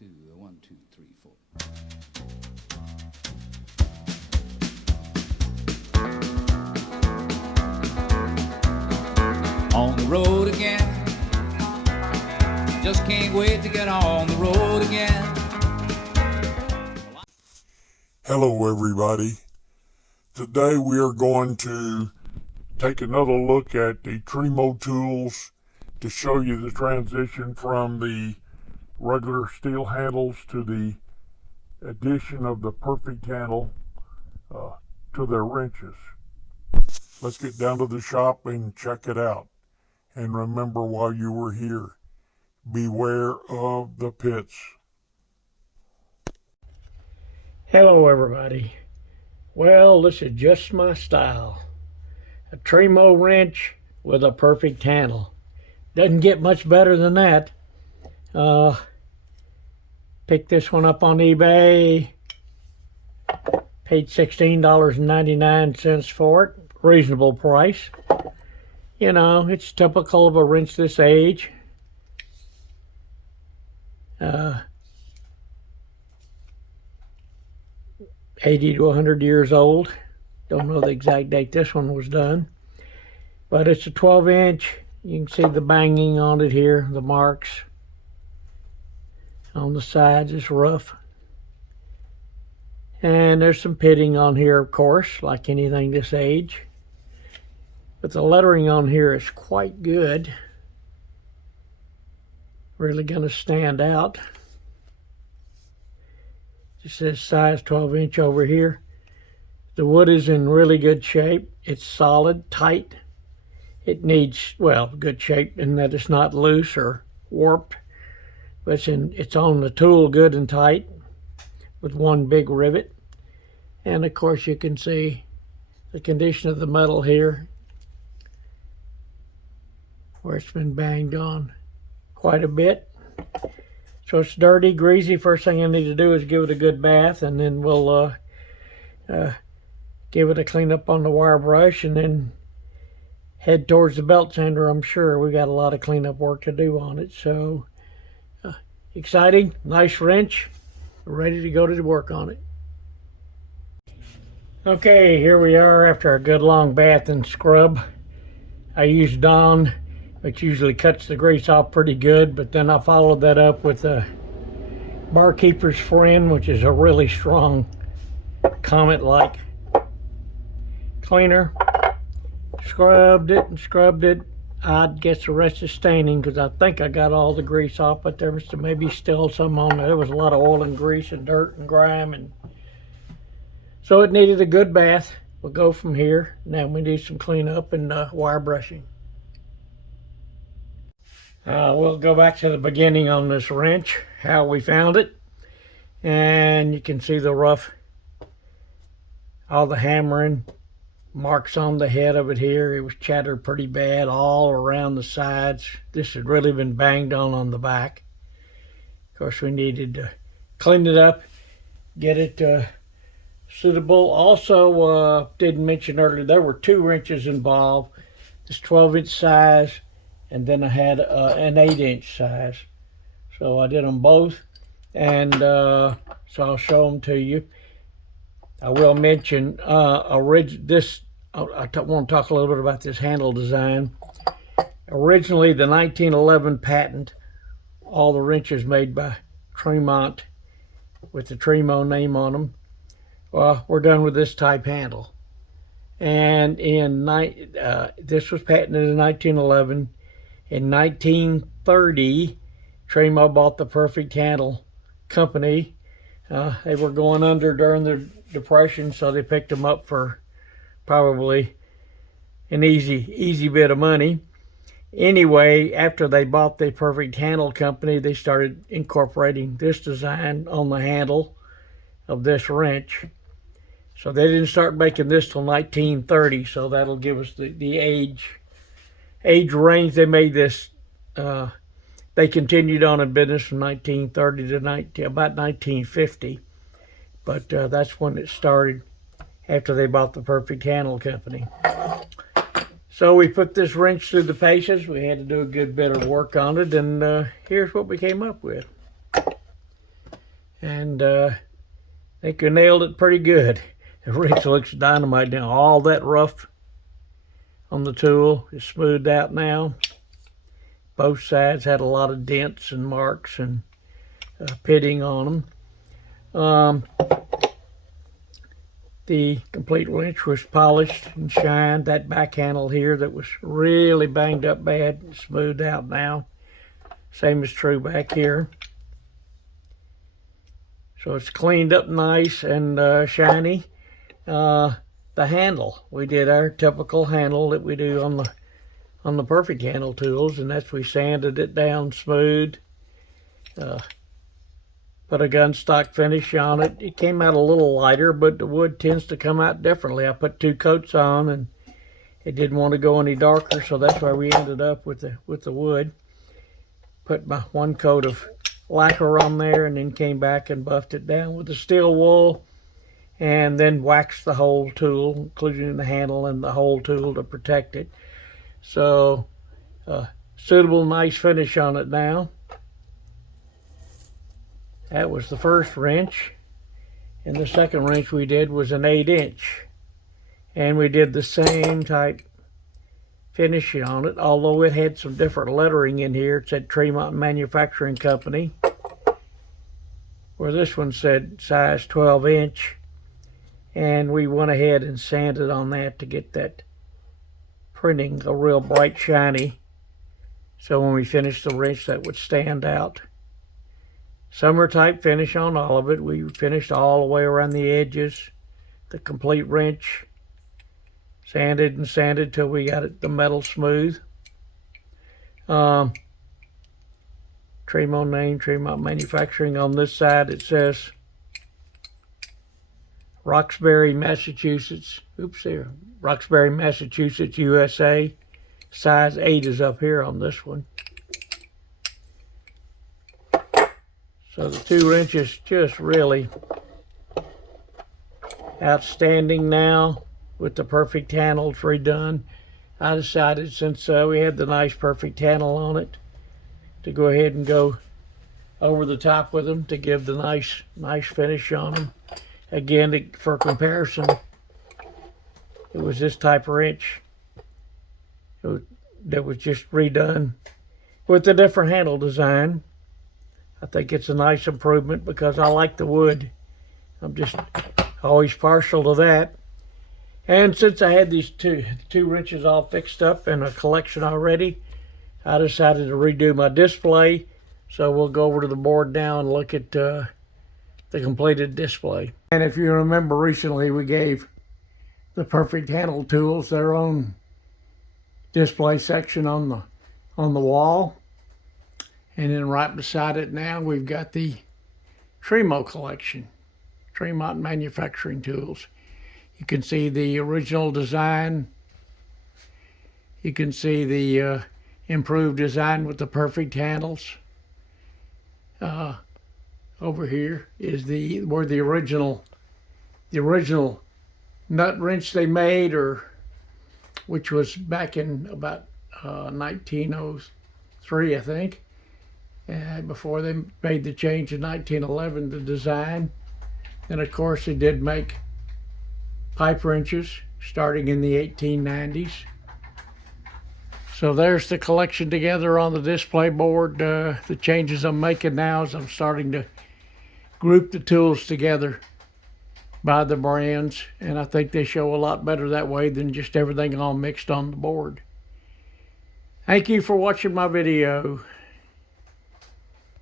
2, 1, 2, 3, 4. On the road again. Just can't wait to get on the road again. Hello everybody. Today we are going to take another look at the Trimo tools to show you the transition from the regular steel handles to the addition of the perfect handle to their wrenches. Let's get down to the shop and check it out. And remember, while you were here, beware of the pits. Hello everybody. Well, this is just my style. A Trimo wrench with a perfect handle. Doesn't get much better than that. Picked this one up on eBay. Paid $16.99 for it. Reasonable price. You know, it's typical of a wrench this age. 80 to 100 years old. Don't know the exact date this one was done. But it's a 12-inch. You can see the banging on it here, the marks on the sides. It's rough. And there's some pitting on here, of course, like anything this age. But the lettering on here is quite good. Really going to stand out. It says size 12-inch over here. The wood is in really good shape. It's solid, tight. It needs, well, good shape in that it's not loose or warped. But it's on the tool good and tight with one big rivet. And of course you can see the condition of the metal here, where it's been banged on quite a bit. So it's dirty, greasy. First thing I need to do is give it a good bath, and then we'll give it a clean up on the wire brush, and then head towards the belt sander. I'm sure we got a lot of cleanup work to do on it. So exciting, nice wrench, ready to go to work on it. Okay, here we are after a good long bath and scrub. I use Dawn, which usually cuts the grease off pretty good, but then I followed that up with a Barkeeper's Friend, which is a really strong Comet-like cleaner. Scrubbed it and scrubbed it. I guess the rest is staining because I think I got all the grease off, but there was maybe still some on there. There was a lot of oil and grease and dirt and grime, and so it needed a good bath. We'll go from here. Now we do some cleanup and wire brushing. We'll go back to the beginning on this wrench, how we found it. And you can see the rough, all the hammering, marks on the head of it here. It was shattered pretty bad all around the sides. This had really been banged on the back. Of course, we needed to clean it up, get it suitable. Also, didn't mention earlier, there were two wrenches involved. This 12-inch size, and then I had an 8-inch size. So I did them both, and so I'll show them to you. I will mention this. I want to talk a little bit about this handle design. Originally, the 1911 patent, all the wrenches made by Tremont with the Trimo name on them, well, we're done with this type handle. And this was patented in 1911. In 1930, Trimo bought the Perfect Handle company. They were going under during the Depression, so they picked them up for probably an easy bit of money. Anyway, after they bought the Perfect Handle company, they started incorporating this design on the handle of this wrench. So they didn't start making this till 1930, so that'll give us the age range. They made this, they continued on in business from 1930 to about 1950. But that's when it started, after they bought the Perfect Handle company. So we put this wrench through the paces. We had to do a good bit of work on it, and here's what we came up with. and I think we nailed it pretty good. The wrench looks dynamite now. All that rough on the tool is smoothed out now. Both sides had a lot of dents and marks and pitting on them. The complete wrench was polished and shined. That back handle here that was really banged up bad, smoothed out now. Same is true back here. So it's cleaned up nice and shiny. The handle, we did our typical handle that we do on the Perfect Handle tools, and that's we sanded it down smooth. Put a gun stock finish on it. It came out a little lighter, but the wood tends to come out differently. I put 2 coats on, and it didn't want to go any darker, so that's why we ended up with the wood. Put my 1 coat of lacquer on there, and then came back and buffed it down with the steel wool, and then waxed the whole tool, including the handle and the whole tool, to protect it. So suitable, nice finish on it now. That was the first wrench, and the second wrench we did was an 8-inch, and we did the same type finish on it, although it had some different lettering in here. It said Trimo Manufacturing Company, where this one said size 12-inch, and we went ahead and sanded on that to get that printing a real bright shiny, so when we finished the wrench that would stand out. Summer type finish on all of it. We finished all the way around the edges, the complete wrench, sanded and sanded till we got it the metal smooth. Trimo name, Trimo Manufacturing. On this side it says Roxbury, Massachusetts. Oops, there. Roxbury, Massachusetts, USA. Size 8 is up here on this one. So the 2 wrenches just really outstanding now with the perfect handles redone. I decided, since we had the nice perfect handle on it, to go ahead and go over the top with them to give the nice finish on them. Again, for comparison, it was this type of wrench that was just redone with a different handle design. I think it's a nice improvement because I like the wood. I'm just always partial to that. And since I had these two wrenches all fixed up in a collection already, I decided to redo my display. So we'll go over to the board now and look at the completed display. And if you remember, recently we gave the Perfect Handle tools their own display section on the wall. And then right beside it now, we've got the Trimo collection, Trimo Manufacturing Tools. You can see the original design. You can see the improved design with the perfect handles. Over here is where the original nut wrench they made, which was back in about 1903, I think. Before they made the change in 1911 to design. And of course they did make pipe wrenches starting in the 1890s. So there's the collection together on the display board. The changes I'm making now is I'm starting to group the tools together by the brands, and I think they show a lot better that way than just everything all mixed on the board. Thank you for watching my video.